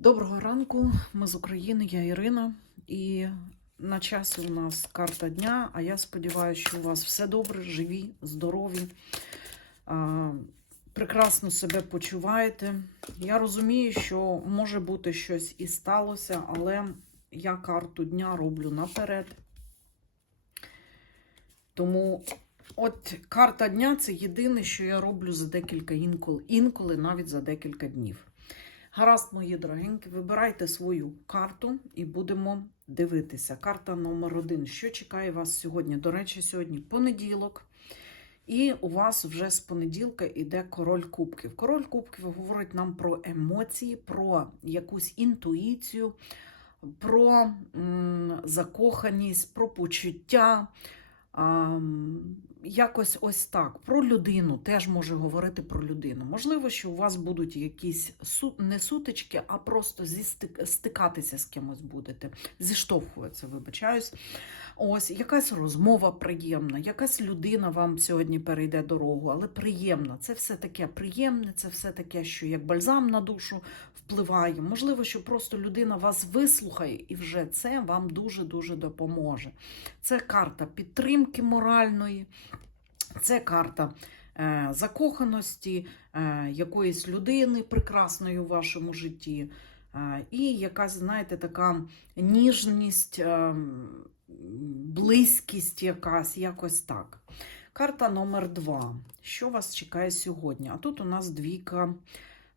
Доброго ранку, ми з України, я Ірина. І на часі у нас карта дня. А я сподіваюся, що у вас все добре, живі, здорові, прекрасно себе почуваєте. Я розумію, що може бути щось і сталося, але я карту дня роблю наперед. Тому от карта дня це єдине, що я роблю за декілька інколи, інколи навіть за декілька днів. Гаразд, мої дорогенькі, вибирайте свою карту і будемо дивитися. Карта номер один. Що чекає вас сьогодні? До речі, сьогодні понеділок. І у вас вже з понеділка йде король кубків. Король кубків говорить нам про емоції, про якусь інтуїцію, про закоханість, про почуття. Якось ось так. Про людину теж може говорити про людину. Можливо, що у вас будуть якісь су... не сутички, а просто зістик стикатися з кимось будете, зіштовхуватися, вибачаюсь. Ось якась розмова приємна, якась людина вам сьогодні перейде дорогу, але приємна. Це все таке приємне, це все таке, що як бальзам на душу впливає. Можливо, що просто людина вас вислухає, і вже це вам дуже-дуже допоможе. Це карта підтримки моральної, це карта е, закоханості е, якоїсь людини прекрасної у вашому житті. Е, і якась, знаєте, така ніжність, близькість якась, якось так. Карта номер два. Що вас чекає сьогодні? А тут у нас двійка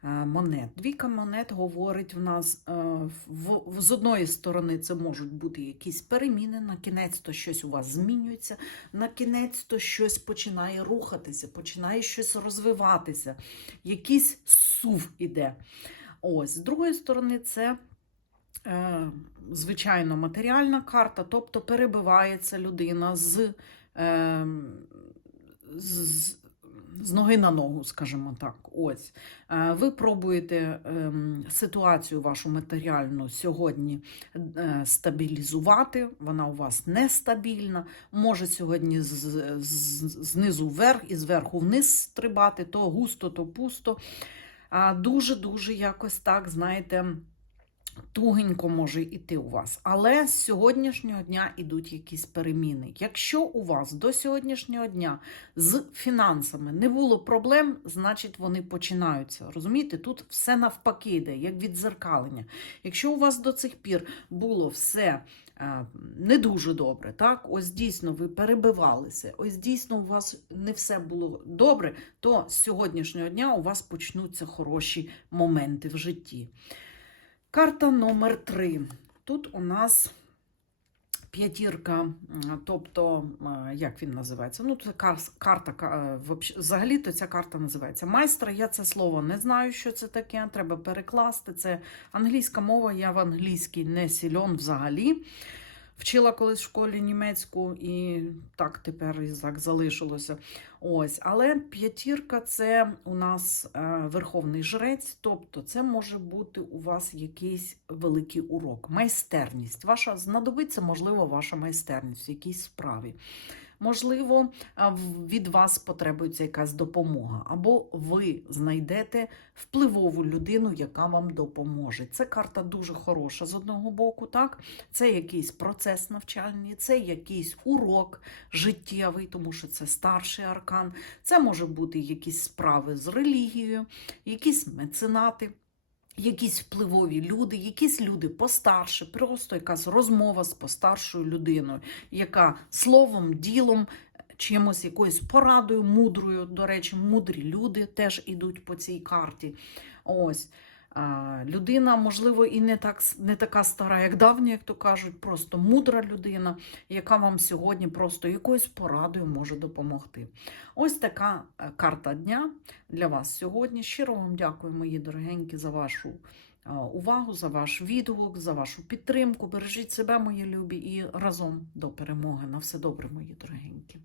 монет. Двійка монет говорить в нас е, в, з одної сторони, це можуть бути якісь переміни, на кінець то щось у вас змінюється, на кінець то щось починає рухатися, починає щось розвиватися, якийсь сув іде. Ось, з другої сторони, це е, звичайно матеріальна карта, тобто перебивається людина з, е, з, з ноги на ногу, скажімо так. Ось. Е, ви пробуєте е, ситуацію вашу матеріальну сьогодні е, стабілізувати, вона у вас нестабільна, може сьогодні знизу вверх і зверху вниз стрибати, то густо, то пусто. Дуже-дуже якось так, знаєте, тугенько може йти у вас. Але з сьогоднішнього дня йдуть якісь переміни. Якщо у вас до сьогоднішнього дня з фінансами не було проблем, значить вони починаються. Розумієте, тут все навпаки йде, як відзеркалення. Якщо у вас до цих пір було все. е, Не дуже добре, так? Ось дійсно ви перебивалися, ось дійсно у вас не все було добре, то з сьогоднішнього дня у вас почнуться хороші моменти в житті. Карта номер 3. Тут у нас п'ятірка, тобто, як він називається? Ну, це кар- карта, ка- е, вообще- взагалі-то ця карта називається майстра. Я це слово не знаю, що це таке. Треба перекласти. Це англійська мова, я в англійській не сільон взагалі. Вчила колись в школі німецьку, і так тепер і так залишилося. Ось, але п'ятірка це у нас е, верховний жрець, тобто це може бути у вас якийсь великий урок, майстерність. Ваша знадобиться, можливо, ваша майстерність в якійсь справі. Можливо, від вас потребується якась допомога, або ви знайдете впливову людину, яка вам допоможе. Це карта дуже хороша з одного боку, так? Це якийсь процес навчальний, це якийсь урок життєвий, тому що це старший аркан. Це може бути якісь справи з релігією, якісь меценати. Якісь впливові люди, якісь люди постарше, просто якась розмова з постаршою людиною, яка словом, ділом, чимось, якоюсь порадою, мудрою. До речі, мудрі люди теж ідуть по цій карті. Ось. Людина, можливо, і не, так, не така стара, як давня, як то кажуть, просто мудра людина, яка вам сьогодні просто якоюсь порадою може допомогти. Ось така е, карта дня для вас сьогодні. Щиро вам дякую, мої дорогенькі, за вашу е, увагу, за ваш відгук, за вашу підтримку. Бережіть себе, мої любі, і разом до перемоги. На все добре, мої дорогенькі.